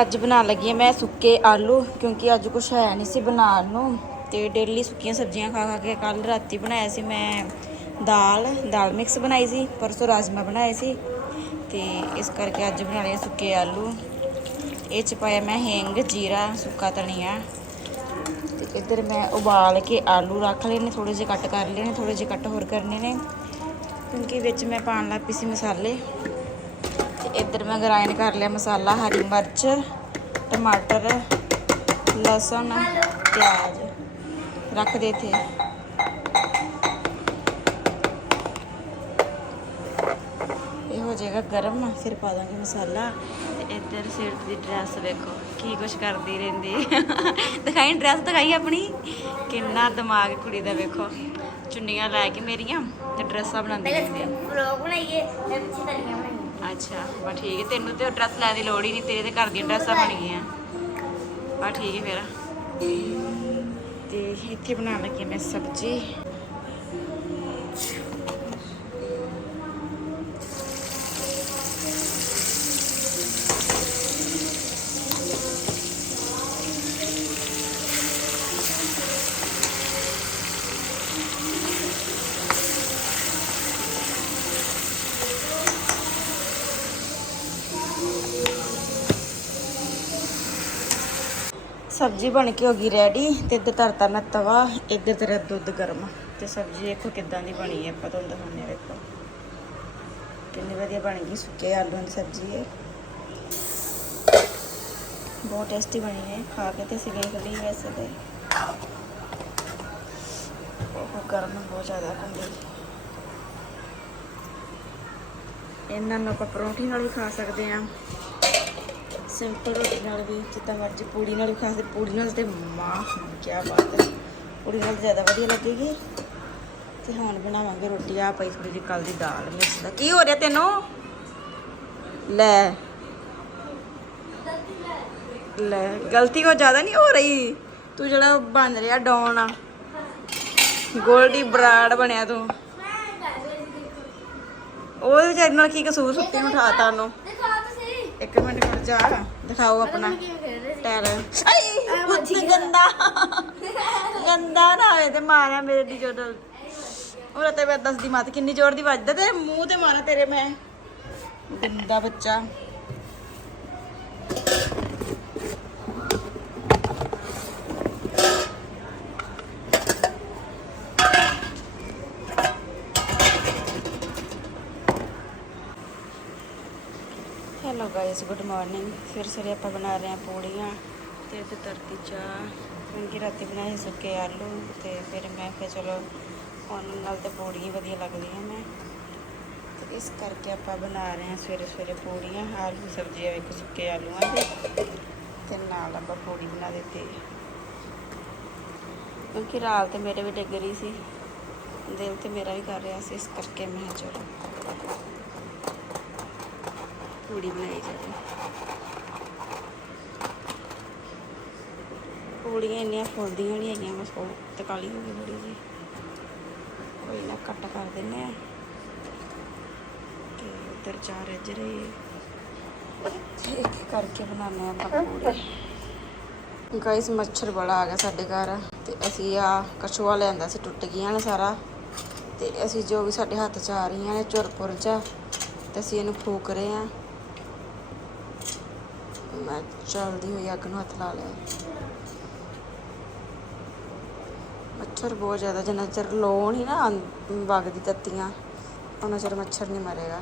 ਅੱਜ ਬਣਾਉਣ ਲੱਗੀ ਹਾਂ ਮੈਂ ਸੁੱਕੇ ਆਲੂ, ਕਿਉਂਕਿ ਅੱਜ ਕੁਝ ਹੈ ਨਹੀਂ ਸੀ ਬਣਾਉਣ ਨੂੰ। ਤੇ ਡੇਲੀ ਸੁੱਕੀਆਂ ਸਬਜ਼ੀਆਂ ਖਾ ਖਾ ਕੇ ਕੱਲ ਰਾਤੀ ਬਣਾਇਆ ਸੀ ਮੈਂ ਦਾਲ ਦਾਲ ਮਿਕਸ ਬਣਾਈ ਸੀ, ਪਰਸੋਂ ਰਾਜਮਾ ਬਣਾਏ ਸੀ। ਤੇ ਇਸ ਕਰਕੇ ਅੱਜ ਬਣਾ ਲਏ ਸੁੱਕੇ ਆਲੂ। ਇਹ ਚ ਪਾਇਆ ਮੈਂ ਹਿੰਗ, ਜੀਰਾ, ਸੁੱਕਾ ਧਨੀਆ। ਤੇ ਇੱਧਰ ਮੈਂ ਉਬਾਲ ਕੇ ਆਲੂ ਰੱਖ ਲਏ ਨੇ ਥੋੜੇ ਜਿਹੇ ਕੱਟ ਕਰ ਲਏ ਨੇ ਥੋੜੇ ਜਿਹੇ ਕੱਟ ਹੋਰ ਕਰਨੇ ਨੇ। ਕਿਉਂਕਿ ਵਿੱਚ ਮੈਂ ਪਾਉਣ ਲੱਗ ਪਈ ਸੀ ਮਸਾਲੇ। ਇੱਧਰ ਮੈਂ ਗ੍ਰਾਈਂਡ ਕਰ ਲਿਆ ਮਸਾਲਾ, ਹਰੀ ਮਿਰਚ, ਟਮਾਟਰ, ਲਸਣ, ਪਿਆਜ਼ ਰੱਖ ਦੇ ਥੇ ਇਹ ਹੋ ਜਾਏਗਾ ਗਰਮ, ਫਿਰ ਪਾ ਦਾਂਗੇ ਮਸਾਲਾ। ਤੇ ਇੱਧਰ ਸਿਰ ਦੀ ਡਰੈਸ ਵੇਖੋ, ਕੀ ਕੁਛ ਕਰਦੀ ਰਹਿੰਦੀ। ਦਿਖਾਈ ਡਰੈਸ ਦਿਖਾਈ ਆਪਣੀ? ਕਿੰਨਾ ਦਿਮਾਗ ਕੁੜੀ ਦਾ ਵੇਖੋ। ਚੁੰਨੀਆਂ ਲੈ ਕੇ ਮੇਰੀਆਂ ਤੇ ਡਰੈਸਾਂ ਬਣਾਉਂਦੀ ਰਹਿੰਦੀ ਆ। ਵਲੌਗ ਬਣਾਈਏ ਤੇ ਪਿੱਛੇ ਤਲੀਆਂ ਅੱਛਾ ਵਾ ਠੀਕ ਹੈ। ਤੈਨੂੰ ਤੇ ਡਰੈਸ ਲੈਣ ਦੀ ਲੋੜ ਹੀ ਨਹੀਂ, ਤੇਰੇ ਤੇ ਘਰ ਦੀਆਂ ਡਰੈਸਾਂ ਬਣ ਗਈਆਂ। ਵਾ ਠੀਕ ਹੈ ਫਿਰ। ਤੇ ਇੱਥੇ ਬਣਾਉਣ ਲੱਗੀ ਮੈਂ ਸਬਜ਼ੀ। ਸਬਜ਼ੀ ਬਣ ਕੇ ਹੋ ਗਈ ਰੈਡੀ ਤੇ ਇੱਧਰ ਧਰਤਾ ਮੈਂ ਤਵਾ, ਇੱਧਰ ਤੇਰਾ ਦੁੱਧ ਗਰਮ। ਤੇ ਸਬਜ਼ੀ ਦੇਖੋ ਕਿੱਦਾਂ ਦੀ ਬਣੀ ਹੈ, ਆਪਾਂ ਤੁਹਾਨੂੰ ਦਿਖਾਉਂਦੇ ਹਾਂ ਵੇਖੋ ਕਿੰਨੀ ਵਧੀਆ ਬਣ ਗਈ, ਸੁੱਕੇ ਆਲੂਆਂ ਦੀ ਸਬਜ਼ੀ ਹੈ। ਬਹੁਤ ਟੇਸਟੀ ਬਣੀ ਹੈ, ਖਾ ਕੇ ਤੇ ਅਸੀਂ ਵੇਖ ਵੈਸੇ ਤੇ। ਉਹ ਗਰਮ ਬਹੁਤ ਜ਼ਿਆਦਾ ਹੁੰਦੀ ਇਹਨਾਂ ਨੂੰ ਆਪਾਂ ਪਰੌਂਠੀ ਨਾਲ ਵੀ ਖਾ ਸਕਦੇ ਹਾਂ। ਸਿੰਪਲ ਰੋਟੀ ਨਾਲ ਵੀ ਜਿੱਦਾਂ ਮਰਜ਼ੀ ਪੂੜੀ ਨਾਲ ਵੀ ਖਾ ਸਕਦੇ ਪੂੜੀ ਨਾਲ ਤੇ ਮਾਂ ਕੀ ਬਾਤ ਹੈ। ਪੂੜੀ ਨਾਲ ਜ਼ਿਆਦਾ ਵਧੀਆ ਲੱਗੇਗੀ। ਤੇ ਹੁਣ ਬਣਾਵਾਂਗੇ ਰੋਟੀ ਆ ਪਈ ਥੋੜੀ ਜਿਹੀ ਕੱਲ ਦੀ ਦਾਲ ਮਿਕਸ ਦਾ। ਕੀ ਹੋ ਰਿਹਾ ਤੈਨੂੰ? ਲੈ। ਲੈ ਗਲਤੀ ਕੋ ਜ਼ਿਆਦਾ ਨਹੀਂ ਹੋ ਰਹੀ? ਤੂੰ ਜਿਹੜਾ ਬਣ ਰਿਹਾ ਡੌਨ ਆ ਗੋਲਡੀ ਬਰਾੜ ਬਣਿਆ ਤੂੰ। ਉਹ ਵਿਚਾਰੀ ਨਾਲ ਕੀ ਕਸੂਰ ਸੁੱਤੀ ਨੂੰ ਉਠਾਤਾ ਉਹਨੂੰ। ਦੇਖੋ ਤੁਸੀਂ। ਇੱਕ ਮਿੰਟ ਜਾ, ਦਿਖਾਓ ਆਪਣਾ ਕਿਵੇਂ ਖੇਡ ਰਹੇ ਗੰਦਾ। ਗੰਦਾ ਨਾ ਹੋਏ ਤੇ ਮਾਰਿਆ ਮੇਰੇ ਦੀ ਜਦੋਂ ਉਹ ਤੇ ਮੈਂ ਦੱਸਦੀ ਮਤ ਕਿੰਨੀ ਜ਼ੋਰ ਦੀ ਵੱਜਦਾ ਤੇ ਮੂੰਹ ਤੇ ਮਾਰਾਂ ਤੇਰੇ ਮੈਂ। ਗੰਦਾ ਬੱਚਾ ਹੈਲੋ ਗਾਇਸ ਗੁੱਡ ਮਾਰਨਿੰਗ। ਫਿਰ ਸਵੇਰੇ ਆਪਾਂ ਬਣਾ ਰਹੇ ਹਾਂ ਪੂੜੀਆਂ ਤੇ ਤੇ ਤਰਤੀ ਚਾਹ। ਕਿਉਂਕਿ ਰਾਤੀ ਬਣਾਏ ਸੀ ਸੁੱਕੇ ਆਲੂ ਤੇ ਫਿਰ ਮੈਂ ਕਿਹਾ ਚਲੋ ਉਹਨਾਂ ਨਾਲ ਤੇ ਪੂੜੀਆਂ ਹੀ ਵਧੀਆ ਲੱਗਦੀਆਂ ਮੈਂ ਤੇ ਇਸ ਕਰਕੇ ਆਪਾਂ ਬਣਾ ਰਹੇ ਹਾਂ ਸਵੇਰੇ ਸਵੇਰੇ ਪੂੜੀਆਂ, ਆਲੂ ਸਬਜ਼ੀ ਆ ਇੱਕ ਸੁੱਕੇ ਆਲੂਆਂ ਦੀ ਤੇ ਨਾਲ ਆਪਾਂ ਪੂੜੀ ਬਣਾ ਦਿੱਤੀ। ਕਿਉਂਕਿ ਰਾਤ ਤੇ ਮੇਰੇ ਵੀ ਡਿੱਗ ਰਹੀ ਸੀ। ਦਿਲ ਤੇ ਮੇਰਾ ਵੀ ਕਰ ਰਿਹਾ ਸੀ, ਇਸ ਕਰਕੇ ਮੈਂ ਚਲੋ। ਪੂੜੀ ਬਣਾਈ ਜਾਵੇ ਪੂੜੀਆਂ ਇੰਨੀਆਂ ਫੁੱਲਦੀਆਂ ਨਹੀਂ ਹੈਗੀਆਂ, ਬਸ ਉਹ ਤਕਾਲੀ ਹੋ ਗਈ ਥੋੜੀ ਜੀ। ਕੋਈ ਨਾ ਕੱਟ ਕਰ ਦਿੰਨੇ ਆ। ਤੇ ਉਧਰ ਚਾਰ ਰੱਜ ਰਹੇ। ਇੱਕ ਕਰਕੇ ਬਣਾਉਂਦੇ ਆ ਆਪਾਂ ਪੂੜੀ ਗਾਇਸ, ਮੱਛਰ ਬੜਾ ਆ ਗਿਆ ਸਾਡੇ ਘਰ। ਤੇ ਅਸੀਂ ਆ ਕਛੂਆ ਲਿਆਂਦਾ ਸੀ, ਟੁੱਟ ਗਈਆਂ ਨੇ ਸਾਰਾ। ਤੇ ਅਸੀਂ ਜੋ ਵੀ ਸਾਡੇ ਹੱਥ 'ਚ ਆ ਰਹੀਆਂ ਨੇ ਝੁਰਪੁਰ 'ਚ, ਤੇ ਅਸੀਂ ਇਹਨੂੰ ਫੂਕ ਰਹੇ ਆ। ਮੈਂ ਚਲਦੀ ਹੋਈ ਅੱਗ ਨੂੰ ਹੱਥ ਲਾ ਲਿਆ। ਮੱਛਰ ਬਹੁਤ ਜ਼ਿਆਦਾ, ਜਿੰਨਾ ਚਿਰ ਲੋ ਨਹੀਂ ਨਾ ਆਂ- ਵਗਦੀ ਤੱਤੀਆਂ ਉਹਨਾਂ ਚਿਰ ਮੱਛਰ ਨਹੀਂ ਮਰੇਗਾ।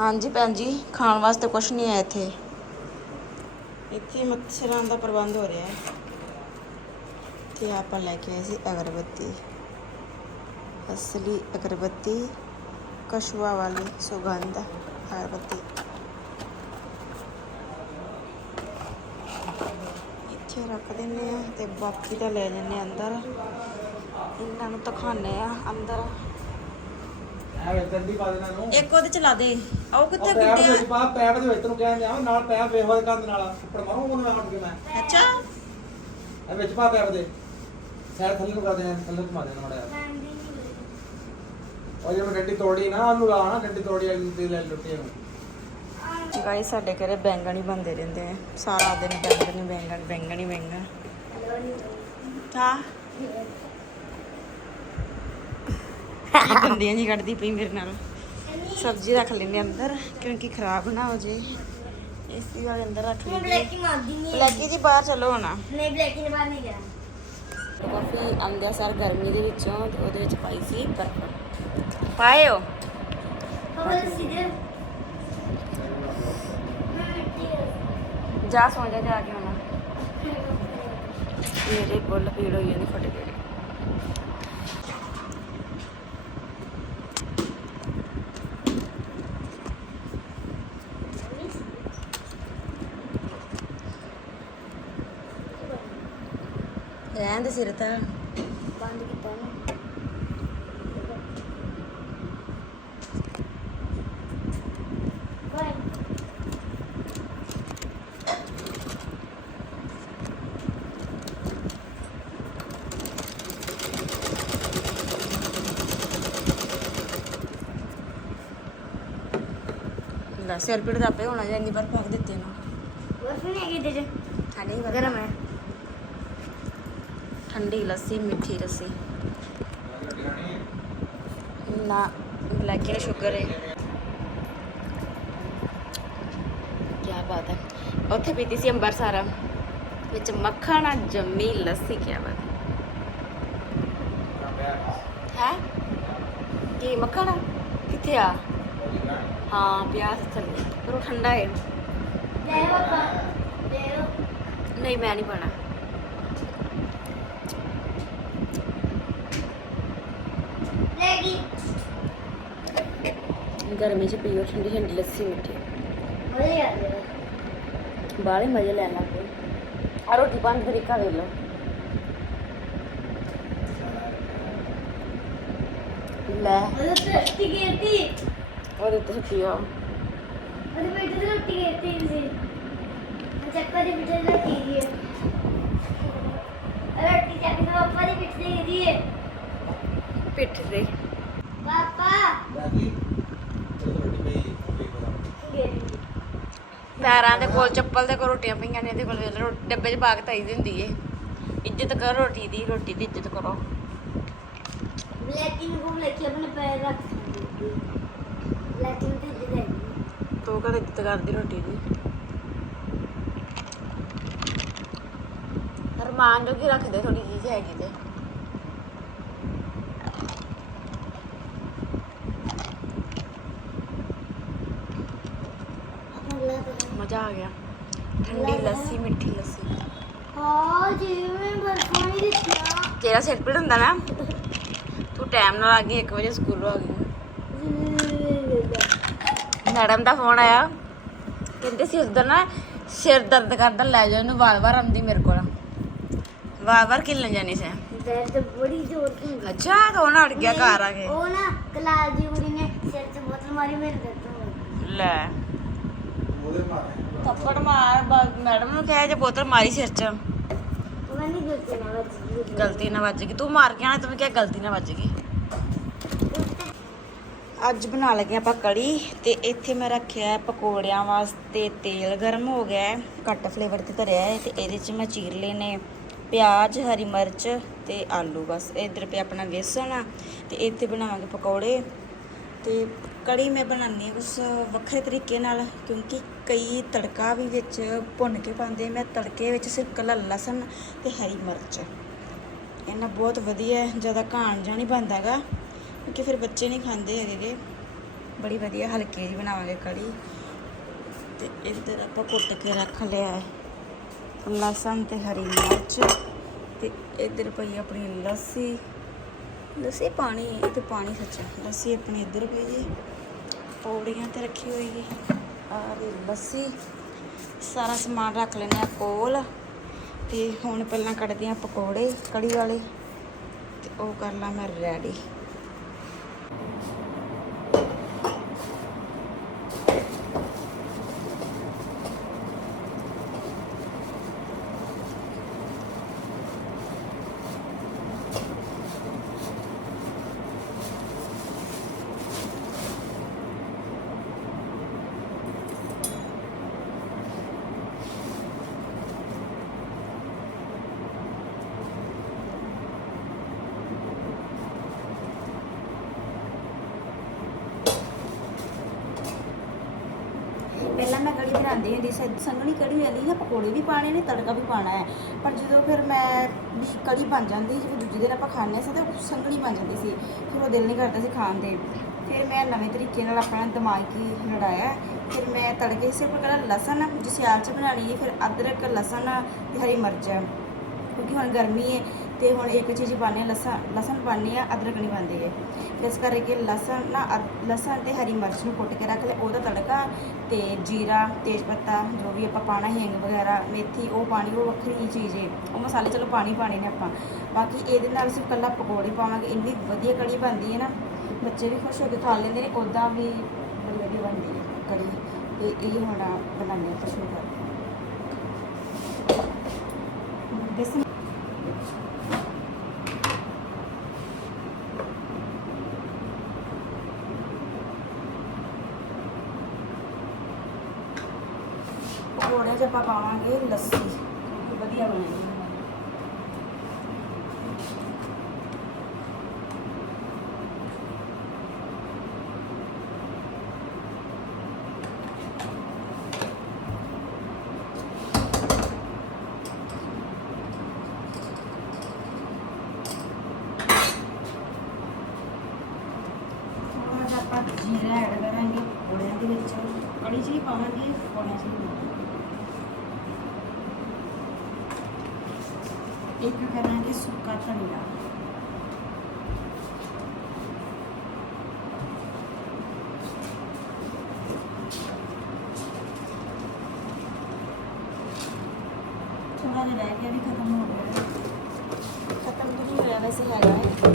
ਹਾਂਜੀ ਭੈਣ ਜੀ, ਖਾਣ ਵਾਸਤੇ ਕੁਝ ਨਹੀਂ ਹੈ ਇੱਥੇ। ਇੱਥੇ ਮੱਛਰਾਂ ਦਾ ਪ੍ਰਬੰਧ ਹੋ ਰਿਹਾ ਹੈ। ਤੇ ਆਪਾਂ ਲੈ ਕੇ ਆਏ ਸੀ ਅਗਰਬੱਤੀ। ਅਸਲੀ ਅਗਰਬੱਤੀ ਕਸ਼ੂਆ ਵਾਲੀ ਸੁਗੰਧ ਅਗਰਬੱਤੀ। ਇੱਥੇ ਰੱਖ ਦਿੰਨੇ ਆ ਤੇ ਬਾਕੀ ਤਾਂ ਲੈ ਜੰਨੇ ਆ ਅੰਦਰ। ਇਹਨਾਂ ਨੂੰ ਤਾਂ ਖਾਣੇ ਆ ਅੰਦਰ। ਇੱਕ ਉਹਦੇ ਚ ਲਾ ਦੇ। ਆਓ ਕਿੱਥੇ ਗੁੱਡੇ ਵਿੱਚ ਪਾ ਪੈਪ ਦੇ ਵਿੱਚ ਤੈਨੂੰ ਕਹਿੰਦੇ ਆ ਨਾਲ ਪੈਪ ਵੇਖੋ ਦੇ ਕੰਧ ਨਾਲ। ਉੱਪਰ ਮਾਰੂ ਉਹਨੂੰ ਨਾਲ ਹਟ ਕੇ ਮੈਂ। ਅੱਛਾ। ਇਹ ਵਿੱਚ ਪਾ ਪੈਪ ਦੇ। ਸਾਈਡ ਥੱਲੇ ਨੂੰ ਕਰ ਦੇ ਥੱਲੇ ਘੁਮਾ ਦੇਣਾ ਮੜਿਆ ਉਹ ਜੇ ਮੈਂ ਡੰਡੀ ਤੋੜੀ ਨਾ ਉਹਨੂੰ ਲਾ ਨਾ ਡੰਡੀ ਤੋੜੀ ਵਾਲੀ ਤੇ ਲੈ ਲੁੱਟੇ ਨੂੰ ਗਾਈ ਸਾਡੇ ਘਰੇ ਬੈਂਗਣ ਹੀ ਬੰਦੇ ਰਹਿੰਦੇ ਆ। ਸਾਰਾ ਦਿਨ ਬੈਂਗਣ ਹੀ ਬੈਂਗਣ ਬੈਂਗਣ ਹੀ ਬੈਂਗਣ। ਹਾਂ। ਗੰਦੀਆਂ ਜੀ ਕੱਢਦੀ ਪਈ ਮੇਰੇ ਨਾਲ। ਸਬਜ਼ੀ ਰੱਖ ਲੈਂਦੇ ਅੰਦਰ ਕਿਉਂਕਿ ਖਰਾਬ ਨਾ ਹੋ ਜੇ। ਇਸੀ ਵਾਲੇ ਅੰਦਰ ਰੱਖ ਲੈਂਦੇ ਬਲੈਕੀ ਮਾਰਦੀ ਨਹੀਂ ਬਲੈਕੀ ਜੀ ਬਾਹਰ ਚਲੋ ਹੁਣ। ਨਹੀਂ ਬਲੈਕੀ ਦੇ ਬਾਹਰ ਨਹੀਂ ਗਿਆ ਕਾਫੀ ਆਉਂਦਿਆ ਸਰ ਗਰਮੀ ਦੇ ਵਿੱਚੋਂ ਉਹਦੇ ਵਿੱਚ ਪਾਈ ਸੀ ਬਰਫ। ਪਾਏ ਹੋ ਜਾ ਸੌਂ ਜਾ ਜਾ ਕੇ ਹੁਣ ਮੇਰੇ ਬੁੱਲ ਪੀੜ ਹੋਈ ਜਾਂਦੀ ਫਟੇ ਤੇਰੇ ਰਹਿਣ ਦੇ ਸਿਰ ਤਾਂ। ਬੰਦ ਕੀਤਾ ਨਾ ਸਿਰ ਪੀੜ ਦਾ ਆਪੇ ਹੋਣਾ ਜਾਂ ਇੰਨੀ ਬਰਫ ਕੇ ਦਿੱਤੀ ਨਾ ਬਰਫ ਨਹੀਂ ਹੈਗੀ ਇਹਦੇ ਚ। ਠੰਡੀ ਬਰਫ। ਗਰਮ ਹੈ। ਠੰਡੀ ਲੱਸੀ ਮਿੱਠੀ ਲੱਸੀ। ਨਾ ਬਲੈਕੀ ਨੂੰ ਸ਼ੂਗਰ ਹੈ। ਕੀ ਬਾਤ ਹੈ। ਉੱਥੇ ਪੀਤੀ ਸੀ ਅੰਬਰਸਰ। ਵਿੱਚ ਮੱਖਣ ਨਾਲ ਜੰਮੀ ਲੱਸੀ ਕੀ ਬਾਤ ਹੈ? ਕੀ ਮੱਖਣ? ਕਿੱਥੇ ਆ? ਹਾਂ ਪਿਆਸ ਥੱਲੇ ਪਰ ਉਹ ਠੰਡਾ ਹੈ ਨਹੀਂ ਮੈਂ ਨਹੀਂ ਪਾਣਾ ਲੈ ਗਈ ਗਰਮੀ ਚ ਪੀਓ ਠੰਡੀ ਠੰਡੀ ਲੱਸੀ ਮਿੱਠੀ। ਮਜ਼ੇ ਆ ਗਏ। ਬਾਹਲੇ ਮਜ਼ੇ ਲੈਣ ਰੋਟੀ ਦਾ ਤਰੀਕਾ ਦੇਖ ਲਓ। ਲੈ। ਉਹਦੇ ਤੇ ਸੁੱਤੀ ਆ? ਉਹਦੇ ਬੇਟੇ ਤੇ ਰੋਟੀ ਗੇਤੀ ਸੀ। ਮੈਂ ਚੱਕਾ ਦੇ ਬੇਟੇ ਤੇ ਰੋਟੀ ਗਈ ਰੋਟੀ ਚੱਕ ਕੇ ਪਾਪਾ ਦੇ ਪਿੱਛੇ ਗਈ ਦੀ ਹੈ। ਪਿੱਠ ਤੇ। ਪਾਪਾ। ਰੋਟੀ ਪਈ ਗਈ ਪੈਰਾਂ ਦੇ ਕੋਲ ਚੱਪਲ ਦੇ ਕੋਲ ਰੋਟੀਆਂ ਪਈਆਂ ਨੇ ਇਹਦੇ ਕੋਲ ਵੇਲੇ ਰੋਟੀ ਡੱਬੇ 'ਚ ਪਾ ਕੇ ਤਾਈ ਦੀ ਹੁੰਦੀ ਏ। ਇੱਜ਼ਤ ਕਰੋ ਰੋਟੀ ਦੀ ਰੋਟੀ ਦੀ ਇੱਜ਼ਤ ਕਰੋ। ਬਲੈਕਿੰਗ ਨੂੰ ਬਲੈਕੀ ਆਪਣੇ ਪੈਰ ਰੱਖ ਸਕਦੀ ਬਲੈਕਿੰਗ ਤੇ ਜਿੱਦ ਹੈ ਤੂੰ ਕਦੇ ਇੱਜ਼ਤ ਕਰਦੀ ਰੋਟੀ ਦੀ? ਰਮਾਨ ਜੋਗੀ ਰੱਖਦੇ ਥੋੜੀ ਚੀਜ਼ ਹੈਗੀ ਤੇ। ਮਜ਼ਾ ਆ ਗਿਆ। ਠੰਡੀ ਲੱਸੀ, ਮਿੱਠੀ ਲੱਸੀ। ਹਾਂ ਜਿਵੇਂ ਬਰਫਾਂ ਨਹੀਂ ਦਿੱਤੀਆਂ ਤੇਰਾ ਸਿਰ ਪੀੜ ਹੁੰਦਾ ਨਾ ਤੂੰ ਟਾਈਮ ਨਾਲ ਆ ਗਈ 1 ਵਜੇ ਸਕੂਲੋਂ ਆ ਗਈ। ਮੈਡਮ ਦਾ ਫੋਨ ਆਇਆ। ਕਹਿੰਦੇ ਸੀ ਉਸ ਦਿਨ ਨਾ ਸਿਰ ਦਰਦ ਕਰਦਾ ਲੈ ਜਾ ਇਹਨੂੰ ਵਾਰ-ਵਾਰ ਆਉਂਦੀ ਮੇਰੇ ਕੋਲ। ਵਾਰ-ਵਾਰ ਕਿੱਲਣ ਜਾਣੀ ਸੀ। ਦਰਦ ਬੜੀ ਜ਼ੋਰ ਦੀ ਹੁੰਦੀ। ਅੱਛਾ ਤਾਂ ਉਹਨਾਂ ਅੜ ਗਿਆ ਘਰ ਆ ਕੇ। ਉਹ ਨਾ ਕਲਾਸ ਦੀ ਕੁੜੀ ਨੇ ਸਿਰ 'ਚ ਬੋਤਲ ਮਾਰੀ ਮੇਰੇ ਦਰਦ ਹੋ ਲੈ। ਮਾਰੇ ਥੱਪੜ ਮਾਰ ਮੈਡਮ ਨੂੰ ਕਿਹਾ ਜੇ ਬੋਤਲ ਮਾਰੀ ਸਿਰ 'ਚ। ਉਹ ਗਲਤੀ ਨਾਲ ਵੱਜੀ ਗਲਤੀ ਨਾਲ ਵੱਜ ਗਈ। ਤੂੰ ਮਾਰ ਕੇ ਆਣਾ ਤੂੰ ਕਿਹਾ ਗਲਤੀ ਨਾਲ ਵੱਜ ਗਈ। ਅੱਜ ਬਣਾ ਲੱਗੇ ਆਪਾਂ ਕੜੀ ਤੇ ਇੱਥੇ ਮੈਂ ਰੱਖਿਆ ਪਕੌੜਿਆਂ ਵਾਸਤੇ ਤੇਲ ਗਰਮ ਹੋ ਗਿਆ ਘੱਟ ਫਲੇਵਰ ਤੇ ਧਰਿਆ ਹੈ ਤੇ ਇਹਦੇ 'ਚ ਮੈਂ ਚੀਰ ਲਏ ਨੇ ਪਿਆਜ਼, ਹਰੀ ਮਿਰਚ ਤੇ ਆਲੂ ਬਸ। ਇੱਧਰ ਪਿਆ ਆਪਣਾ ਵੇਸਣ ਆ ਤੇ ਇੱਥੇ ਬਣਾਵਾਂਗੇ ਪਕੌੜੇ ਤੇ ਕੜੀ ਮੈਂ ਬਣਾਉਂਦੀ ਹਾਂ ਕੁਛ ਵੱਖਰੇ ਤਰੀਕੇ ਨਾਲ ਕਿਉਂਕਿ ਕਈ ਤੜਕਾ ਵੀ ਵਿੱਚ ਭੁੰਨ ਕੇ ਪਾਉਂਦੇ ਮੈਂ ਤੜਕੇ ਵਿੱਚ ਸਿਰਫ ਕੱਲਾ ਲਸਣ ਤੇ ਹਰੀ ਮਿਰਚ। ਇਹਨਾਂ ਬਹੁਤ ਵਧੀਆ ਜ਼ਿਆਦਾ ਘਾਣ ਜਾਂ ਨਹੀਂ ਬਣਦਾ ਹੈਗਾ। ਕਿਉਂਕਿ ਫਿਰ ਬੱਚੇ ਨਹੀਂ ਖਾਂਦੇ ਹੈਗੇ ਗੇ। ਬੜੀ ਵਧੀਆ ਹਲਕੀ ਜਿਹੀ ਬਣਾਵਾਂਗੇ ਕੜੀ। ਤੇ ਇੱਧਰ ਆਪਾਂ ਕੁੱਟ ਕੇ ਰੱਖ ਲਿਆ ਹੈ। ਲਸਣ ਤੇ ਹਰੀ ਮਿਰਚ ਤੇ ਇੱਧਰ ਪਈ ਆਪਣੀ ਲੱਸੀ। ਲੱਸੀ ਪਾਣੀ, ਇਹ ਤੇ ਪਾਣੀ ਸੱਚਾ। ਲੱਸੀ ਆਪਣੀ ਇੱਧਰ ਪਈ ਜੀ। ਪੌੜੀਆਂ ਤੇ ਰੱਖੀ ਹੋਈ ਜੀ। ਆਹ ਵੀ ਲੱਸੀ। ਸਾਰਾ ਸਮਾਨ ਰੱਖ ਲੈਣਾ ਕੋਲ। ਤੇ ਹੁਣ ਪਹਿਲਾਂ ਕੱਢਦੇ ਆ ਪਕੌੜੇ, ਕੜੀ ਵਾਲੇ। ਤੇ ਉਹ ਕਰ ਲਾਂ ਮੈਂ ਰੈਡੀ। ਮੈਂ ਕੜੀ ਬਣਾਉਂਦੀ ਹੁੰਦੀ ਸੀ ਸੰਘਣੀ ਕੜੀ ਵਾਲੀ ਹੈ ਪਕੌੜੇ ਵੀ ਪਾਣੇ ਨੇ, ਤੜਕਾ ਵੀ ਪਾਣਾ ਹੈ। ਪਰ ਜਦੋਂ ਫਿਰ ਮੈਂ ਵੀ ਕੜੀ ਬਣ ਜਾਂਦੀ ਸੀ, ਫਿਰ ਦੂਜੇ ਦਿਨ ਆਪਾਂ ਖਾਂਦੇ ਸੀ ਤੇ ਉਹ ਸੰਘਣੀ ਬਣ ਜਾਂਦੀ ਸੀ, ਫਿਰ ਉਹ ਦਿਲ ਨਹੀਂ ਕਰਦਾ ਸੀ ਖਾਣ ਦੇ ਫਿਰ ਮੈਂ ਨਵੇਂ ਤਰੀਕੇ ਨਾਲ ਆਪਣਾ ਦਿਮਾਗ ਹੀ ਲੜਾਇਆ, ਫਿਰ ਮੈਂ ਤੜਕੇ ਸਿਰਫ ਪਹਿਲਾਂ ਲਸਣ ਜੋ ਸਿਆਲ ਚ ਬਣਾਣੀ ਹੈ, ਫਿਰ ਅਦਰਕ, ਲਸਣ ਤੇ ਹਰੀ ਮਿਰਚ, ਕਿਉਂਕਿ ਹੁਣ ਗਰਮੀ ਹੈ ਤੇ ਹੁਣ ਇੱਕ ਚੀਜ਼ ਪਾਣੀ ਲਸਣ ਲਸਣ ਪਾਣੀ ਆ, ਅਦਰਕ ਨਹੀਂ ਪਾਉਂਦੇ ਹੈ ਇਸ ਕਰਕੇ ਲਸਣ ਨਾ ਅਦ- ਲਸਣ ਤੇ ਹਰੀ ਮਿਰਚ ਨੂੰ ਕੁੱਟ ਕੇ ਰੱਖ ਲਿਆ ਉਹਦਾ ਤੜਕਾ ਤੇ ਜੀਰਾ ਤੇਜ ਪੱਤਾ ਜੋ ਵੀ ਆਪਾਂ ਪਾਣਾ ਹਿੰਗ ਵਗੈਰਾ, ਮੇਥੀ, ਉਹ ਪਾਣੀ ਉਹ ਵੱਖਰੀ ਚੀਜ਼ ਹੈ ਉਹ ਮਸਾਲੇ ਚਲੋ ਪਾਣੀ ਪਾਣੇ ਨੇ ਆਪਾਂ। ਬਾਕੀ ਇਹਦੇ ਨਾਲ ਸਿਰਫ ਕੱਲਾ ਪਕੌੜੇ ਪਾਵਾਂਗੇ, ਇੰਨੀ ਵਧੀਆ ਕੜੀ ਬਣਦੀ ਹੈ ਨਾ, ਬੱਚੇ ਵੀ ਖੁਸ਼ ਹੋ ਕੇ ਖਾ ਲੈਂਦੇ ਨੇ ਉੱਦਾਂ ਵੀ ਬੜੀ ਵਧੀਆ ਬਣਦੀ ਹੈ ਕੜੀ। ਤੇ ਇਹ ਹੁਣ ਬਣਾਉਂਦੇ ਆਪਾਂ ਸ਼ੁਰੂ ਕਰਦੇ ਹਾਂ। ਬੇਸਨ ਪਕੌੜੇ 'ਚ ਆਪਾਂ ਪਾਵਾਂਗੇ ਲੱਸੀ। ਵਧੀਆ ਬਣੇਗੀ। ਆਪਾਂ ਜੀਰਾ ਐਡ ਕਰਾਂਗੇ ਪਕੌੜਿਆਂ ਦੇ ਵਿੱਚ। ਕੜੀ 'ਚ ਹੀ ਪਾਵਾਂਗੇ ਪਕੌੜਿਆਂ 'ਚ ਵੀ ਇੱਕ ਕਰਾਂਗੇ ਸੁੱਕਾ ਧਨੀਆ ਥੋੜਾ ਜਿਹਾ ਰਹਿ ਗਿਆ ਵੀ ਖਤਮ ਹੋ ਗਿਆ ਖਤਮ ਤਾਂ ਨਹੀਂ ਹੋਇਆ ਵੈਸੇ ਹੈਗਾ ਹੈ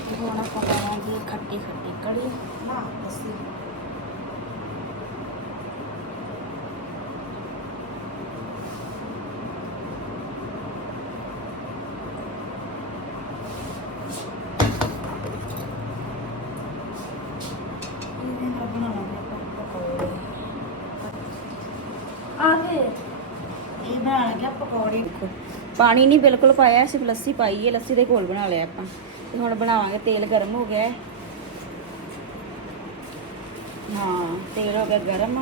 ਤੇ ਹੁਣ ਆਪਾਂ ਪਾਵਾਂਗੇ ਖੱਟੀ ਖੱਟੀ ਕੜੀ ਨਾ ਲੱਸੀ ਇਹਦੇ ਨਾਲ ਬਣਾਵਾਂਗੇ ਆਪਾਂ ਪਕੌੜੇ ਆ ਗਏ ਇਹ ਬਣਾ ਲੱਗਿਆ ਪਕੌੜੇ ਪਾਣੀ ਨਹੀਂ ਬਿਲਕੁਲ ਪਾਇਆ ਸਿਰਫ ਲੱਸੀ ਪਾਈ ਹੈ ਲੱਸੀ ਦੇ ਘੋਲ ਬਣਾ ਲਿਆ ਆਪਾਂ। ਤੇ ਹੁਣ ਬਣਾਵਾਂਗੇ ਤੇਲ ਗਰਮ ਹੋ ਗਿਆ। ਹੈ। ਹਾਂ ਤੇਲ ਹੋ ਗਿਆ ਗਰਮ।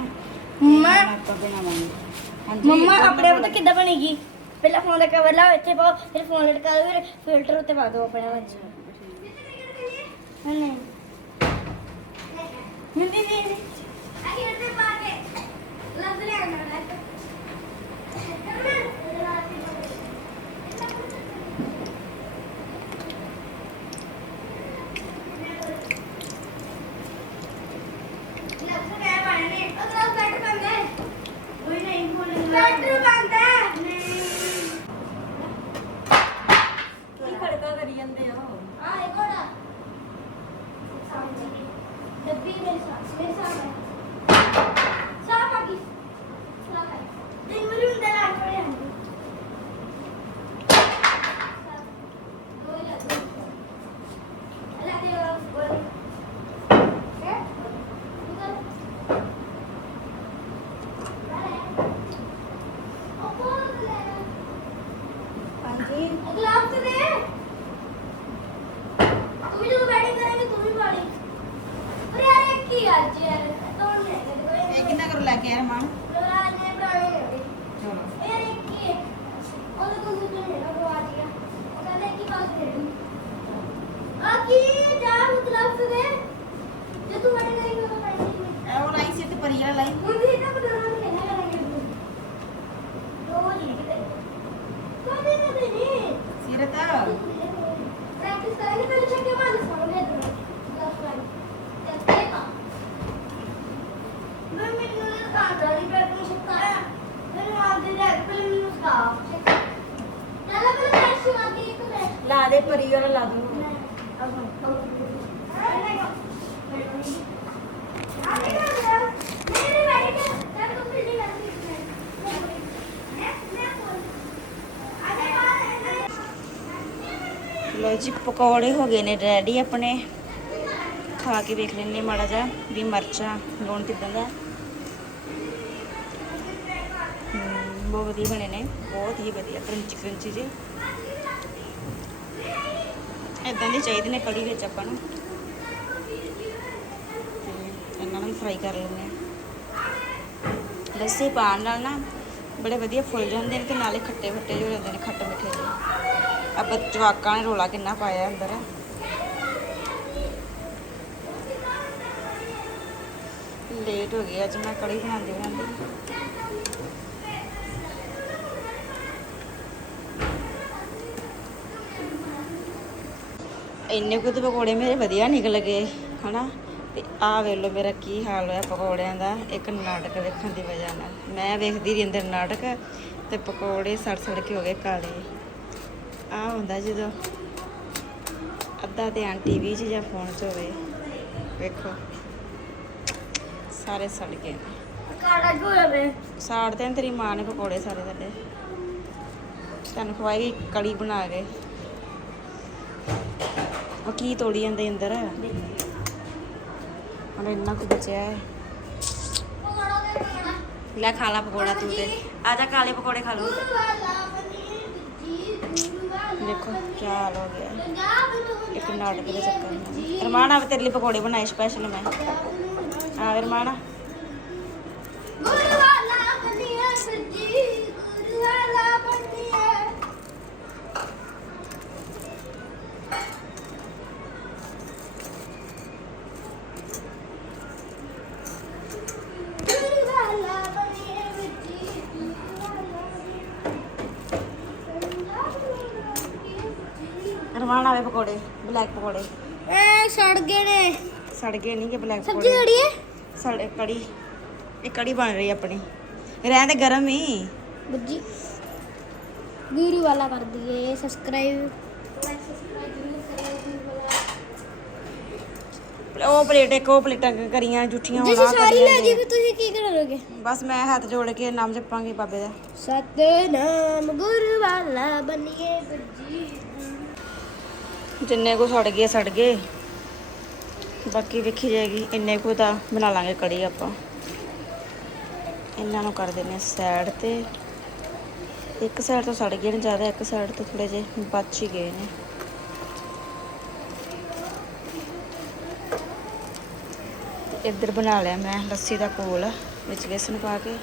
ਮੰਮਾ ਹੁਣ ਆਪਾਂ ਬਣਾਵਾਂਗੇ। ਹਾਂਜੀ ਮੰਮਾ ਆਪਣੇ ਆਪ ਤਾਂ ਕਿੱਦਾਂ ਬਣੇਗੀ? ਪਹਿਲਾਂ ਫੋਨ ਦਾ ਕਵਰ ਲਾਓ ਇੱਥੇ ਪਾਓ ਫਿਰ ਫੋਨ ਲਟਕਾ ਦਿਓ ਫਿਰ ਫਿਲਟਰ ਉੱਤੇ ਪਾ ਦਿਓ ਆਪਣੇ ਵਿੱਚ ਨਹੀਂ ਨਹੀਂ ਨਹੀਂ ਨਹੀਂ ਆਹੀ ਉੱਤੇ ਪਾ ਕੇ ਲੱਗ ਲੈਣਾ female sharks may sama. Sama is ਪਕੌੜੇ ਹੋ ਗਏ ਨੇ ਰੈਡੀ ਆਪਣੇ। ਖਾ ਕੇ ਵੇਖ ਲੈਣੇ ਮਾੜਾ ਜਿਹਾ ਵੀ ਮਿਰਚਾਂ ਲੂਣ ਕਿਦਾਂ ਦਾ। ਬਹੁਤ ਵਧੀਆ ਬਣੇ ਨੇ, ਬਹੁਤ ਹੀ ਵਧੀਆ ਕਰੰਚੀ ਕਰੰਚੀ ਜੀ ਇਦਾਂ ਦੇ ਚਾਹੀਦੇ ਨੇ ਕੜੀ ਵਿੱਚ ਆਪਾਂ ਨੂੰ। ਇਹਨਾਂ ਨੂੰ ਫਰਾਈ ਕਰ ਲੈਂਦੇ ਆ ਲੱਸੀ ਪਾਉਣ ਨਾਲ ਨਾ ਬੜੇ ਵਧੀਆ ਫੁੱਲ ਜਾਂਦੇ ਨੇ ਤੇ ਨਾਲੇ ਖੱਟੇ ਫੱਟੇ ਜਿਹੇ ਹੋ ਜਾਂਦੇ ਨੇ, ਖੱਟੇ ਮਿੱਠੇ ਜਿਹੇ। ਆਪਾਂ ਜਵਾਕਾਂ ਨੇ ਰੋਲਾ ਕਿੰਨਾ ਪਾਇਆ ਅੰਦਰ। ਲੇਟ ਹੋ ਗਈ, ਅੱਜ ਮੈਂ ਕੜੀ ਬਣਾਉਂਦੀ ਬਣਾਉਂਦੀ ਇੰਨੇ ਕੁ ਤਾਂ ਪਕੌੜੇ ਮੇਰੇ ਵਧੀਆ ਨਿਕਲ ਗਏ, ਹਨਾ? ਤੇ ਆਹ ਵੇਖ ਲਓ ਮੇਰਾ ਕੀ ਹਾਲ ਹੋਇਆ ਪਕੌੜਿਆਂ ਦਾ, ਇੱਕ ਨਾਟਕ ਵੇਖਣ ਦੀ ਵਜ੍ਹਾ ਨਾਲ। ਮੈਂ ਵੇਖਦੀ ਰਹੀ ਅੰਦਰ ਨਾਟਕ, ਤੇ ਪਕੌੜੇ ਸੜ ਸੜ ਕੇ ਹੋ ਗਏ ਕਾਲੇ। ਆਹ ਹੁੰਦਾ ਜਦੋਂ ਅੱਧਾ ਧਿਆਨ ਟੀਵੀ 'ਚ ਜਾਂ ਫੋਨ 'ਚ ਹੋਵੇ। ਵੇਖੋ। ਸਾਰੇ ਸੜ ਗਏ। ਕਾੜਾ ਵੇ ਸਾੜਦੇ ਨੇ ਤੇਰੀ ਮਾਂ ਨੇ ਪਕੌੜੇ ਸਾਰੇ ਤੁਹਾਡੇ ਤੁਹਾਨੂੰ ਖਵਾਏਗੀ ਕੜੀ ਬਣਾ ਕੇ। ਉਹ ਕੀ ਤੋੜੀ ਜਾਂਦੇ ਅੰਦਰ? ਹੁਣ ਇੰਨਾ ਕੁ ਬਚਿਆ ਹੈ। ਲੈ ਖਾ ਲਾ ਪਕੌੜਾ ਤੂੰ ਤੇ। ਆ ਜਾ ਕਾਲੇ ਪਕੌੜੇ ਖਾ ਲਓ ਗੁਰੂ ਵਾਲਾ ਪਨੀਰ ਜੀ ਗੁਰੂ ਵਾਲਾ ਦੇਖੋ ਕੀ ਹਾਲ ਹੋ ਗਿਆ। ਇੱਕ ਨਾਟਕ ਦੇ ਚੱਕਰ ਰਮਾਣਾ ਤੇਰੇ ਲਈ ਪਕੌੜੇ ਬਣਾਏ ਸਪੈਸ਼ਲ ਮੈਂ। ਆ ਰਮਾਣਾ ਰਮਾਨ ਆਵੇ ਪਕੌੜੇ ਬਲੈਕ ਪਕੌੜੇ। ਐ ਸੜ ਗਏ ਨੇ। ਸੜ ਗਏ ਨਹੀਂ ਕਿ ਬਲੈਕ ਸਬਜ਼ੀ ਪਕੌੜੇ। ਹੈ ਸੜ ਕੜੀ ਇਹ ਕੜੀ ਬਣ ਰਹੀ ਹੈ ਆਪਣੀ। ਰਹਿਣ ਦੇ ਗਰਮ ਹੀ ਬੱਜੀ ਗੁਰੂ ਵਾਲਾ ਕਰ ਦਈਏ ਸਬਸਕ੍ਰਾਈਬ ਉਹ ਪਲੇਟ ਇੱਕ ਉਹ ਪਲੇਟਾਂ ਕਰੀਆਂ ਜੁੱਠੀਆਂ ਜੇ ਹੋਣਾ ਸਾਰੀ ਲੈ ਜੀ ਤੁਸੀਂ ਕੀ ਕਰੋਗੇ? ਬਸ ਮੈਂ ਹੱਥ ਜੋੜ ਕੇ ਨਾਮ ਜਪਾਂਗੀ ਬਾਬੇ ਦਾ। ਸਤਨਾਮ ਗੁਰੂ ਵਾਲਾ ਬਣੀਏ ਬੱਜੀ ਜਿੰਨੇ ਕੋ ਸੜ ਗਏ ਸੜ ਗਏ। ਬਾਕੀ ਵੇਖੀ ਜਾਏਗੀ, ਇੰਨੇ ਕੋ ਤਾਂ ਬਣਾ ਲਾਂਗੇ ਕੜੀ ਆਪਾਂ। ਇਹਨਾਂ ਨੂੰ ਕਰ ਦਿੰਦੇ ਸਾਈਡ ਤੇ। ਇੱਕ ਸਾਈਡ ਤੋਂ ਸੜ ਗਏ ਨੇ ਜ਼ਿਆਦਾ, ਇੱਕ ਸਾਈਡ ਤੋਂ ਥੋੜੇ ਜਿਹੇ ਬਚ ਹੀ ਗਏ ਨੇ। ਇੱਧਰ ਬਣਾ ਲਿਆ ਮੈਂ ਲੱਸੀ ਦਾ ਘੋਲ, ਵਿੱਚ ਵੇਸਣ ਪਾ ਕੇ।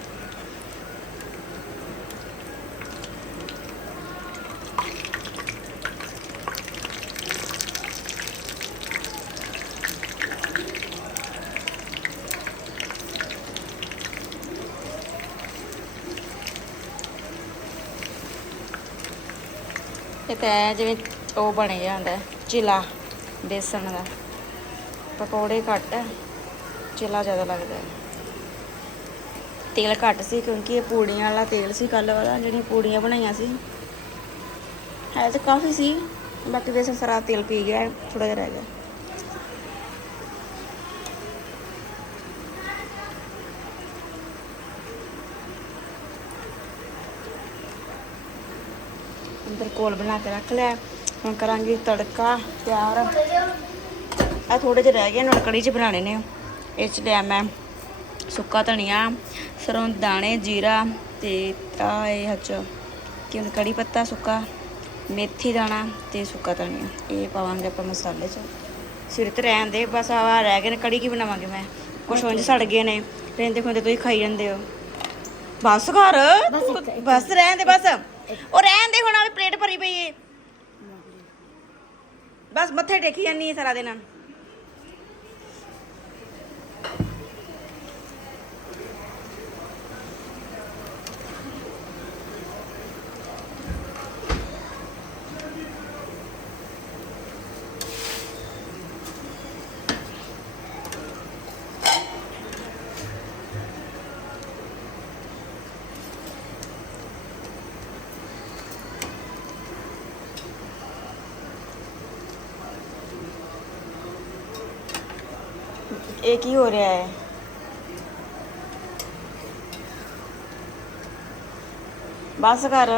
ਤਾਂ ਜਿਵੇਂ ਉਹ ਬਣ ਜਾਂਦਾ ਹੁੰਦਾ ਚਿਲਾ, ਬੇਸਣ ਦਾ। ਪਕੌੜੇ ਘੱਟ ਚਿਲਾ ਜ਼ਿਆਦਾ ਲੱਗਦਾ ਹੈ। ਤੇਲ ਘੱਟ ਸੀ ਕਿਉਂਕਿ ਇਹ ਪੂੜੀਆਂ ਵਾਲਾ ਤੇਲ ਸੀ ਕੱਲ ਵਾਲਾ ਜਿਹੜੀਆਂ ਪੂੜੀਆਂ ਬਣਾਈਆਂ ਸੀ। ਹੈ ਤਾਂ ਕਾਫੀ ਸੀ, ਬਾਕੀ ਬੇਸਣ ਸਾਰਾ ਤੇਲ ਪੀ ਗਿਆ ਥੋੜਾ ਜਿਹਾ ਰਹਿ ਗਿਆ। ਅੰਦਰ ਕੋਲ ਬਣਾ ਕੇ ਰੱਖ ਲਿਆ। ਹੁਣ ਕਰਾਂਗੇ ਤੜਕਾ ਤਿਆਰ। ਆ ਥੋੜੇ ਜਿਹੇ ਰਹਿ ਗਏ ਨੇ ਹੁਣ ਕੜੀ ਚ ਬਣਾਣੇ ਨੇ। ਇਹ ਚ ਲਿਆ ਮੈਂ ਸੁੱਕਾ ਧਨੀਆ ਸਰੋਂ ਦਾਣੇ ਜੀਰਾ ਤੇ ਆ ਇਹ ਹੱਚ ਕੀ ਹੁੰਦਾ ਕੜੀ ਪੱਤਾ ਸੁੱਕਾ ਮੇਥੀ ਦਾਣਾ ਤੇ ਸੁੱਕਾ ਧਨੀਆ। ਇਹ ਪਾਵਾਂਗੇ ਆਪਾਂ ਮਸਾਲੇ ਚ। ਸਿਰ ਤੇ ਰਹਿਣ ਦੇ ਬਸ ਆ ਰਹਿ ਗਏ ਨੇ ਕੜੀ ਕੀ ਬਣਾਵਾਂਗੇ ਮੈਂ? ਕੁਛ ਉਂਝ ਸੜ ਗਏ ਨੇ। ਰਹਿੰਦੇ ਖੁੰਦੇ ਤੁਸੀਂ ਖਾਈ ਜਾਂਦੇ ਹੋ। ਬਸ ਇੱਕ- ਬਸ ਰਹਿਣ ਦੇ ਬਸ। ਉਹ ਰਹਿਣ ਦੇ ਹੁਣ ਆਵੇ ਪਲੇਟ ਭਰੀ ਪਈ ਏ। ਬਸ ਮੱਥੇ ਟੇਕੀ ਜਾਂਦੀ ਹੈ ਸਾਰਾ ਦਿਨ। ਇਹ ਕੀ ਹੋ ਰਿਹਾ ਹੈ? ਬਸ ਕਰ।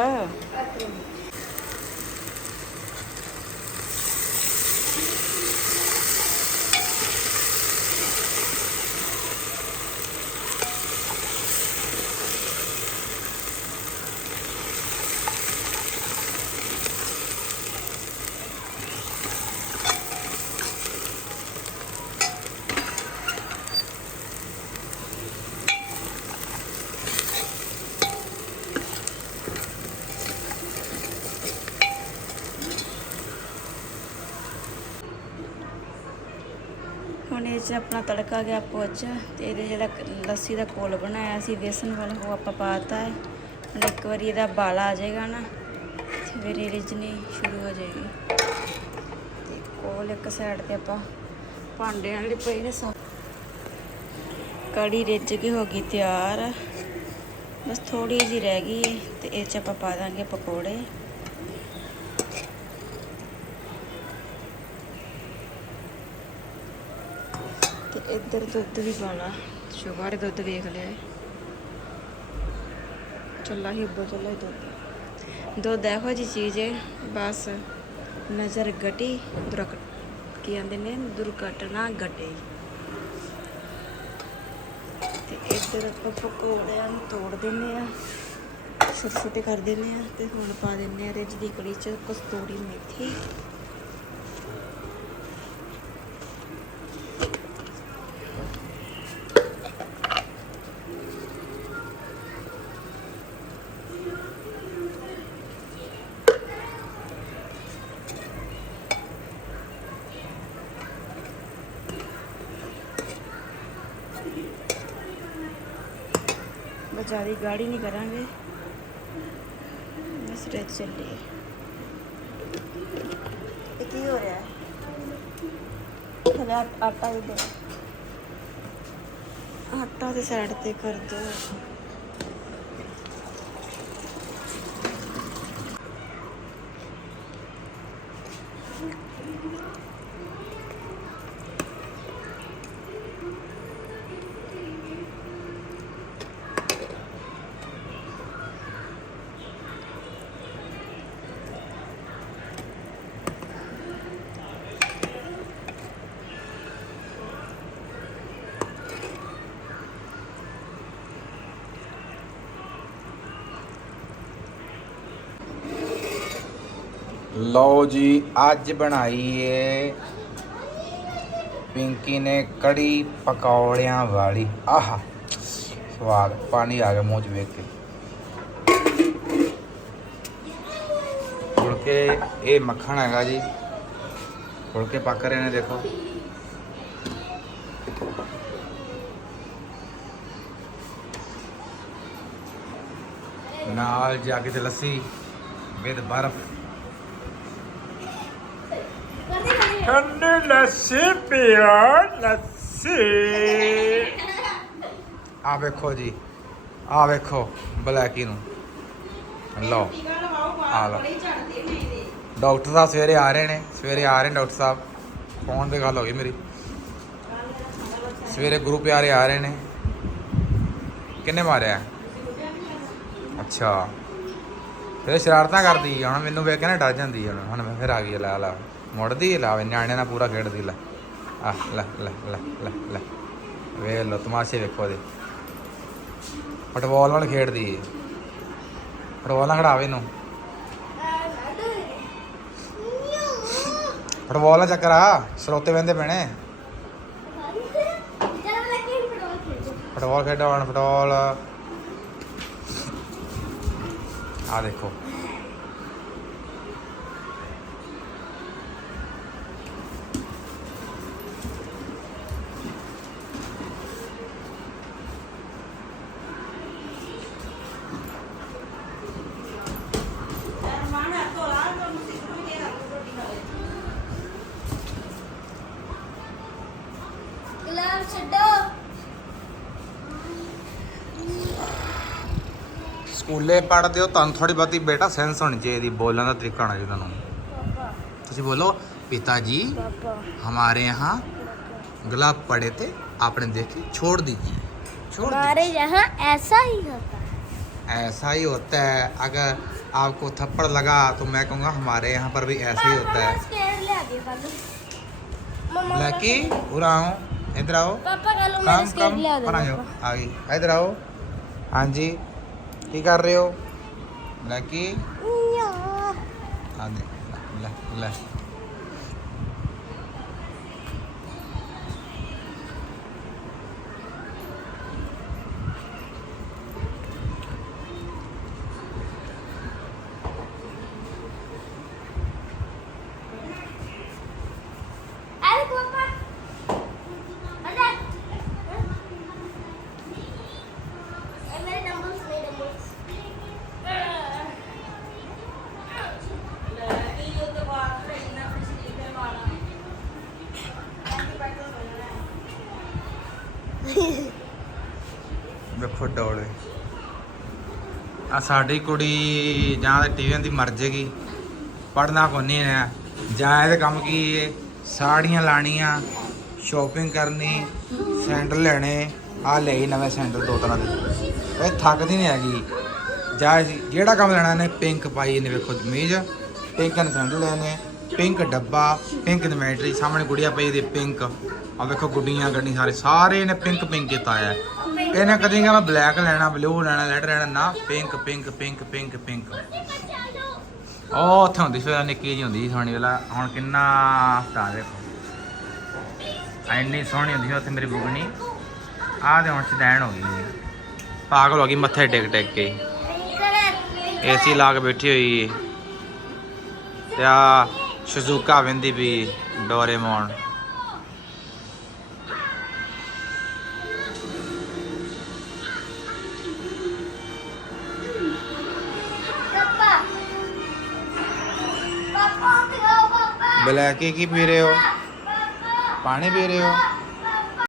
ਚ ਆਪਣਾ ਤੜਕਾ ਗਿਆ ਪੁੱਜ ਤੇ ਇਹਦੇ ਜਿਹੜਾ ਲੱਸੀ ਦਾ ਕੋਲ ਬਣਾਇਆ ਸੀ, ਵੇਸਣ ਵਾਲਾ, ਉਹ ਆਪਾਂ ਪਾਤਾ ਹੈ। ਹੁਣ ਇੱਕ ਵਾਰੀ ਇਹਦਾ ਬਾਲਾ ਆ ਜਾਏਗਾ ਨਾ, ਫਿਰ ਇਹ ਰਿਝਣੀ ਸ਼ੁਰੂ ਹੋ ਜਾਏਗੀ। ਤੇ ਕੋਲ ਇੱਕ ਸਾਈਡ ਤੇ ਆਪਾਂ ਭਾਂਡਿਆਂ ਜਿਹੜੇ ਪਏ ਨੇ ਸਭ ਕੜੀ ਰਿੱਝ ਕੇ ਹੋ ਗਈ ਤਿਆਰ। ਬਸ ਥੋੜੀ ਜਿਹੀ ਰਹਿ ਗਈ ਹੈ ਤੇ ਇਹ ਚ ਆਪਾਂ ਪਾ ਦਾਂਗੇ ਪਕੌੜੇ ਤੇ ਇੱਧਰ ਦੁੱਧ ਵੀ ਪਾਣਾ ਸ਼ੁਗਰ ਦੁੱਧ ਵੇਖ ਲਿਆ ਚੱਲਾ ਹੀ ਉੱਬੋ ਚੱਲਾ ਹੀ ਦੁੱਧ। ਦੁੱਧ ਇਹੋ ਜੀ ਚੀਜ਼ ਹੈ ਬਸ ਨਜ਼ਰ ਗਟੀ ਦੁਰਕ ਕੀ ਕਹਿੰਦੇ ਨੇ, ਦੁਰਘਟਨਾ ਘਟੇ। ਤੇ ਇੱਧਰ ਆਪਾਂ ਪਕੌੜਿਆਂ ਨੂੰ ਤੋੜ ਦਿੰਨੇ ਆ ਛੋਟੇ ਛੋਟੇ ਕਰ ਦਿੰਨੇ ਆ ਤੇ ਹੁਣ ਪਾ ਦਿੰਨੇ ਆ ਰਿੱਝ ਦੀ ਕੜੀ ਚ ਕਸਤੂਰੀ ਮੇਥੀ। ਬਜਾਰੀ ਗਾੜੀ ਨਹੀਂ ਕਰਾਂਗੇ। ਬਸ ਰਿੱਝ ਚੱਲੀਏ ਇਹ ਕੀ ਹੋ ਰਿਹਾ ਹੈ? ਥਲੇ ਆਟਾ ਦੇ। ਆਟਾ ਦੇ ਸਾਈਡ ਤੇ ਕਰ ਦੋ। ਲਓ ਜੀ, ਅੱਜ ਬਣਾਈ ਏ ਪਿੰਕੀ ਨੇ ਕੜੀ ਪਕੌੜਿਆਂ ਵਾਲੀ। ਆਹਾ, ਸਵਾਦ, ਪਾਣੀ ਆ ਗਿਆ ਮੂੰਹ 'ਚ ਵੇਖ ਕੇ। ਫੁਲਕੇ, ਇਹ ਮੱਖਣ ਹੈਗਾ ਜੀ। ਫੁਲਕੇ ਪੱਕ ਰਹੇ ਨੇ, ਦੇਖੋ। ਨਾਲ ਜਾ ਕੇ ਤੇ ਲੱਸੀ ਵਿਦ ਬਰਫ ਕਰਦੇ ਕਰਦੇ ਠੰਡੀ ਲੱਸੀ ਪੀਓ ਲੱਸੀ। ਆ ਵੇਖੋ ਜੀ, ਆ ਵੇਖੋ ਬਲੈਕੀ ਨੂੰ। ਲਓ, ਆ ਲਓ। ਡਾਕਟਰ ਸਾਹਿਬ ਸਵੇਰੇ ਆ ਰਹੇ ਨੇ, ਸਵੇਰੇ ਆ ਰਹੇ ਨੇ ਡਾਕਟਰ ਸਾਹਿਬ। ਫੋਨ ਤੇ ਗੱਲ ਹੋ ਗਈ ਮੇਰੀ। ਸਵੇਰੇ ਗੁਰੂ ਪਿਆਰੇ ਆ ਰਹੇ ਨੇ। ਕਿੰਨੇ ਮਾਰਿਆ? ਅੱਛਾ। ਫਿਰ ਸ਼ਰਾਰਤਾਂ ਕਰਦੀ ਹੁਣ ਮੈਨੂੰ ਵੇਖ ਕੇ ਨਾ ਡਰ ਜਾਂਦੀ ਆ, ਹੁਣ ਹੁਣ ਮੈਂ ਫਿਰ ਆ ਗਈ ਲੈ, ਲਾ। ਮੁੜਦੀ ਆ, ਲੈ ਨਿਆਣਿਆਂ ਨਾਲ ਪੂਰਾ ਖੇਡਦੀ ਲੈ ਆ ਲੈ ਲੈ ਲੈ ਲੈ ਲੈ ਵੇ ਲੋ ਤਮਾਸ਼ੇ ਵੇਖੋ ਦੇ ਫੁੱਟਬਾਲ ਨਾਲ ਖੇਡਦੀ ਏ ਫੁੱਟਬਾਲ ਨਾਲ ਚੱਕਰ ਆ ਸਰੋਤੇ ਵੰਦੇ ਪੈਣੇ ਚਲ ਲੱਗੇ ਫਟਾਫਟ ਖੇਡੋ ਆ ਦੇਖੋ ਗਲਾਬ ਛੱਡੋ ਸਕੂਲੇ ਪੜ੍ਹਦੇ ਹੋ ਤੁਹਾਨੂੰ ਥੋੜੀ ਬਹੁਤੀ ਬੇਟਾ ਸੈਂਸ ਹੋਣੀ ਚਾਹੀਦੀ ਬੋਲਣ ਦਾ ਤਰੀਕਾ ਹੋਣਾ ਚਾਹੀਦਾ ਤੁਹਾਨੂੰ ਪਾਪਾ ਤੁਸੀਂ ਬੋਲੋ पिताजी पापा हमारे यहाँ गुलाब पड़े थे आपने देखे छोड़ दीजिए छोड़ हमारे यहाँ ऐसा ही होता है ऐसा ही होता है अगर आपको थप्पड़ लगा तो मैं कहूँगा हमारे यहाँ पर भी ऐसा ही होता है स्केट ले आगे पालो मम्मा लकी उरा आओ इधर आओ पापा कल मेरा कम स्केट कम ले आ पर आओ आ गई इधर आओ हाँ जी की कर रहे हो लकी हाँ दे ले ले ਆ ਸਾਡੀ ਕੁੜੀ ਜਾਂ ਤਾਂ ਟੀਵੀ ਦੀ ਮਰ ਜੇਗੀ ਪੜਨਾ ਕੋ ਹੈ। ਜਾਂ ਇਹਦੇ ਕੰਮ ਕੀ ਹੈ ਸਾੜੀਆਂ ਲਾਣੀਆਂ ਸ਼ਾਪਿੰਗ ਕਰਨੀ, ਸੈਂਡਲ ਲੈਣੇ, ਆ ਲਈ ਨਵੇਂ ਸੈਂਡਲ ਦੋ ਤਰ੍ਹਾਂ ਦੇ। ਇਹ ਥੱਕਦੀ ਨਹੀਂ ਹੈਗੀ। ਜਾਂ ਜਿਹੜਾ ਕੰਮ ਲੈਣਾ ਨੇ ਪਿੰਕ ਪਾਈ ਨੇ ਵੇਖੋ ਕਮੀਜ਼ ਪਿੰਕ ਨੇ ਸੈਂਡਲ ਲੈਣੇ ਪਿੰਕ ਡੱਬਾ ਪਿੰਕ ਦਮੈਟਰੀ ਸਾਹਮਣੇ ਗੁੜੀਆ ਪਈ ਦੀ ਪਿੰਕ ਆ ਵੇਖੋ ਗੁੱਡੀਆਂ ਗੱਡੀ ਸਾਰੇ ਸਾਰੇ ਨੇ ਪਿੰਕ ਪਿੰਕ ਕੀਤਾ ਹੈ ਇਹਨੇ ਕਦੀ ਕਿਹਾ ਮੈਂ ਬਲੈਕ ਲੈਣਾ ਬਲੂ ਲੈਣਾ ਰੈਡ ਲੈਣਾ, ਨਾ pink pink pink pink pink ਉਹ ਉੱਥੇ ਹੁੰਦੀ ਸੀ ਉਹ ਨਿੱਕੀ ਜਿਹੀ ਹੁੰਦੀ ਸੀ, ਸੋਹਣੀ ਵਾਲਾ। ਹੁਣ ਕਿੰਨਾ ਹਟਾ ਦੇਖੋ। ਐਨੀ ਸੋਹਣੀ ਹੁੰਦੀ ਸੀ, ਉੱਥੇ ਮੇਰੀ ਬੁਗਣੀ ਆਹ ਤੇ ਹੁਣ ਸਦੈਣ ਹੋ ਗਈ ਪਾਗਲ ਹੋ ਗਈ, ਮੱਥੇ ਟੇਕ ਟੇਕ ਕੇ। ਏਸੀ ਲਾ ਕੇ ਬੈਠੀ ਹੋਈ। ਹੈ। ਤੇ ਆ ਸ਼ਿਜ਼ੂਕਾ ਵੰਦੀ ਵੀ ਡੋਰੇਮੋਨ ਪਾਪਾ ਤੇ ਪਾਪਾ ਬਲੈਕ ਕੀ ਪੀ ਰਹੇ ਹੋ? ਪਾਪਾ ਪਾਣੀ ਪੀ ਰਹੇ ਹੋ?